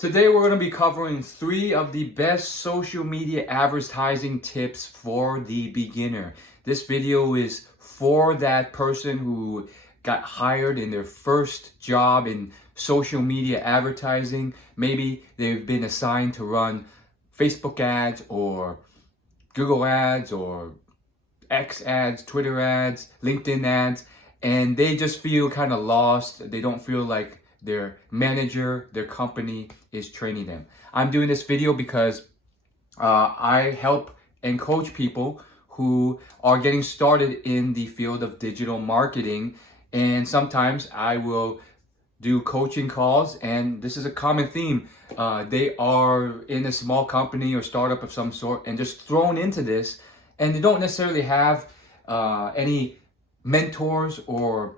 Today we're going to be covering 3 of the best social media advertising tips for the beginner. This video is for that person who got hired in their first job in social media advertising. Maybe they've been assigned to run Facebook ads or Google ads or X ads, Twitter ads, LinkedIn ads, and they just feel kind of lost. They don't feel like their manager, their company is training them. I'm doing this video because I help and coach people who are getting started in the field of digital marketing, and sometimes I will do coaching calls, and this is a common theme. They are in a small company or startup of some sort and just thrown into this, and they don't necessarily have any mentors or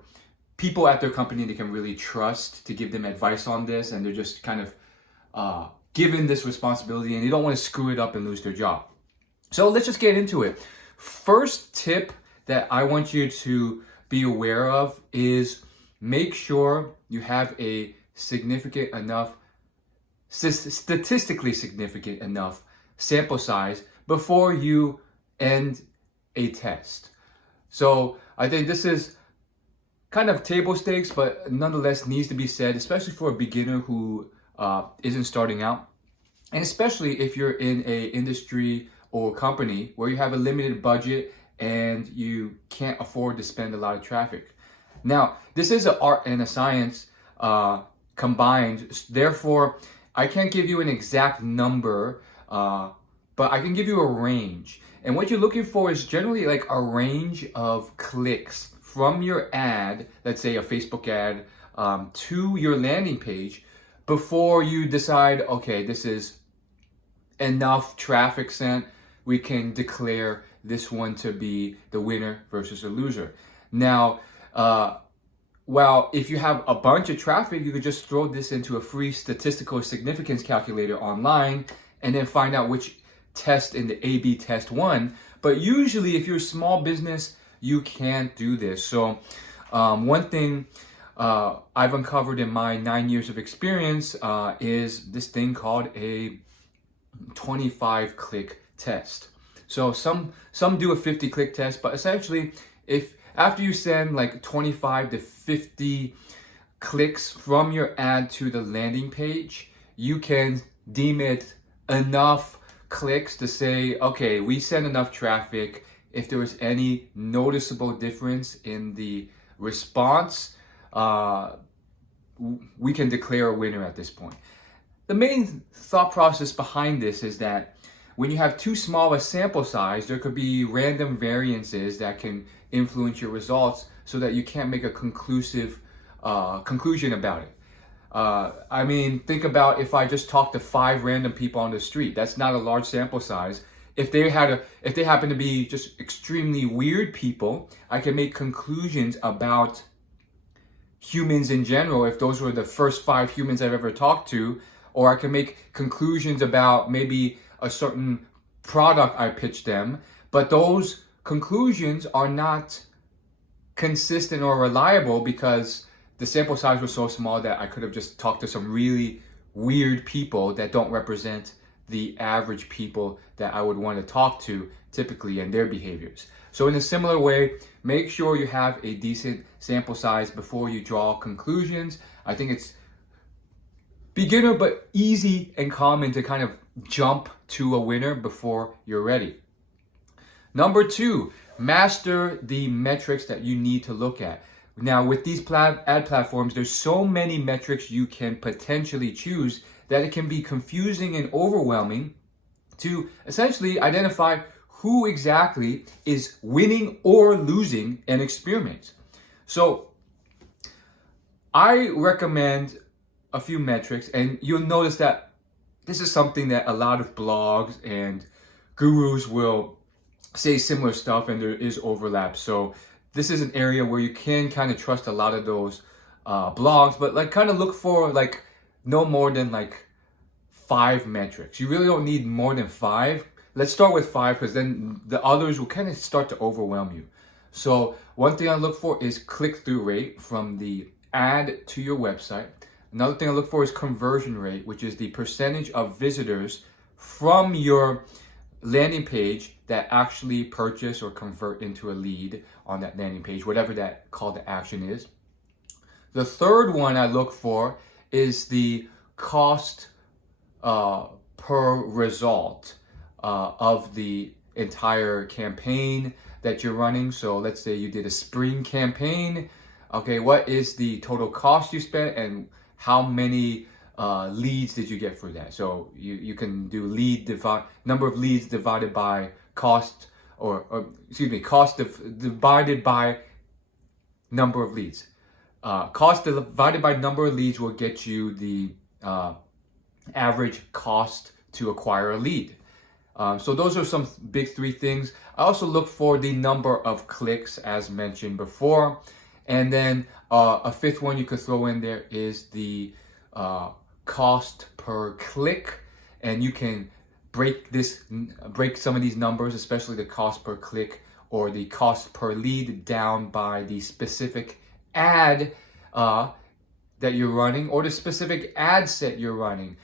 people at their company they can really trust to give them advice on this, and they're just kind of given this responsibility and they don't want to screw it up and lose their job. So let's just get into it. First tip that I want you to be aware of is make sure you have a significant enough, statistically significant enough sample size before you end a test. So I think this is kind of table stakes, but nonetheless needs to be said, especially for a beginner who isn't starting out. And especially if you're in a industry or company where you have a limited budget and you can't afford to spend a lot of traffic. Now, this is an art and a science combined. Therefore, I can't give you an exact number, but I can give you a range. And what you're looking for is generally like a range of clicks from your ad, let's say a Facebook ad, to your landing page before you decide, okay, this is enough traffic sent. We can declare this one to be the winner versus a loser. Now, well, if you have a bunch of traffic, you could just throw this into a free statistical significance calculator online and then find out which test in the A/B test won. But usually, if you're a small business, you can't do this. So one thing I've uncovered in my 9 years of experience is this thing called a 25 click test. So some do a 50 click test, but essentially if after you send like 25 to 50 clicks from your ad to the landing page, you can deem it enough clicks to say, okay, we sent enough traffic. If there was any noticeable difference in the response, we can declare a winner at this point. The main thought process behind this is that when you have too small a sample size, there could be random variances that can influence your results so that you can't make a conclusive conclusion about it. I mean, think about if I just talked to 5 random people on the street. That's not a large sample size. If they happen to be just extremely weird people, I can make conclusions about humans in general if those were the first 5 humans I've ever talked to, or I can make conclusions about maybe a certain product I pitched them, but those conclusions are not consistent or reliable because the sample size was so small that I could have just talked to some really weird people that don't represent the average people that I would want to talk to typically and their behaviors. So in a similar way, make sure you have a decent sample size before you draw conclusions. I think it's beginner but easy and common to kind of jump to a winner before you're ready. Number 2, master the metrics that you need to look at. Now, with these ad platforms, there's so many metrics you can potentially choose that it can be confusing and overwhelming to essentially identify who exactly is winning or losing an experiment. So I recommend a few metrics, and you'll notice that this is something that a lot of blogs and gurus will say similar stuff, and there is overlap. So this is an area where you can kind of trust a lot of those blogs, but like kind of look for like no more than like 5 metrics. You really don't need more than 5. Let's start with 5 because then the others will kind of start to overwhelm you. So one thing I look for is click-through rate from the ad to your website. Another thing I look for is conversion rate, which is the percentage of visitors from your landing page that actually purchase or convert into a lead on that landing page, whatever that call to action is. The third one I look for is the cost per result of the entire campaign that you're running. So let's say you did a spring campaign. Okay, what is the total cost you spent and how many leads did you get for that? So you can do number of leads divided by cost, or excuse me, cost divided by number of leads. Cost divided by number of leads will get you the average cost to acquire a lead. So those are some big three things. I also look for the number of clicks, as mentioned before. And then a fifth one you could throw in there is the cost per click. And you can break some of these numbers, especially the cost per click or the cost per lead, down by the specific ad that you're running or the specific ad set you're running,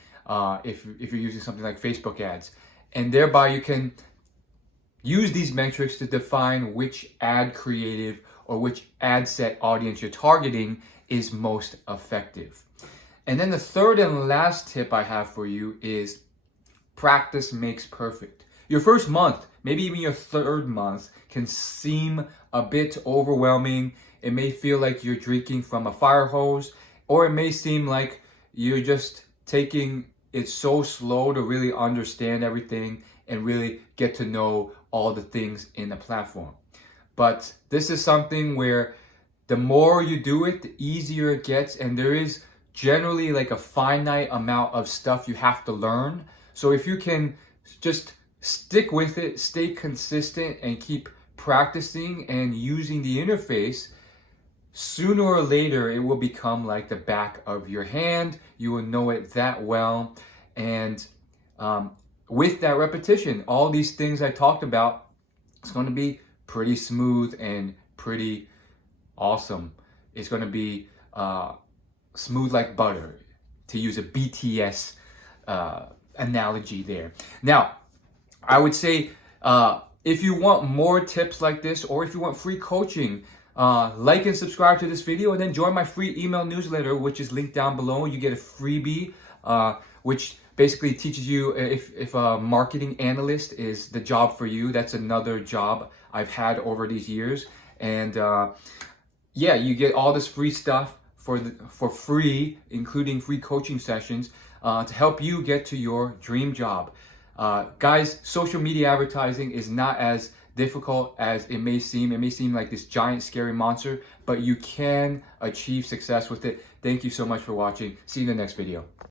if you're using something like Facebook ads. And thereby you can use these metrics to define which ad creative or which ad set audience you're targeting is most effective. And then the third and last tip I have for you is practice makes perfect. Your first month, maybe even your third month, can seem a bit overwhelming. It may feel like you're drinking from a fire hose, or it may seem like you're just taking it so slow to really understand everything and really get to know all the things in the platform. But this is something where the more you do it, the easier it gets, and there is generally like a finite amount of stuff you have to learn. So if you can just stick with it, stay consistent, and keep practicing and using the interface, sooner or later it will become like the back of your hand. You will know it that well. And with that repetition, all these things I talked about, it's going to be pretty smooth and pretty awesome. It's going to be smooth like butter, to use a BTS analogy there. Now, I would say if you want more tips like this, or if you want free coaching, like and subscribe to this video, and then join my free email newsletter, which is linked down below. You get a freebie, which basically teaches you if a marketing analyst is the job for you. That's another job I've had over these years. And yeah, you get all this free stuff for free, including free coaching sessions to help you get to your dream job. Guys, social media advertising is not as difficult as it may seem. It may seem like this giant scary monster, but you can achieve success with it. Thank you so much for watching. See you in the next video.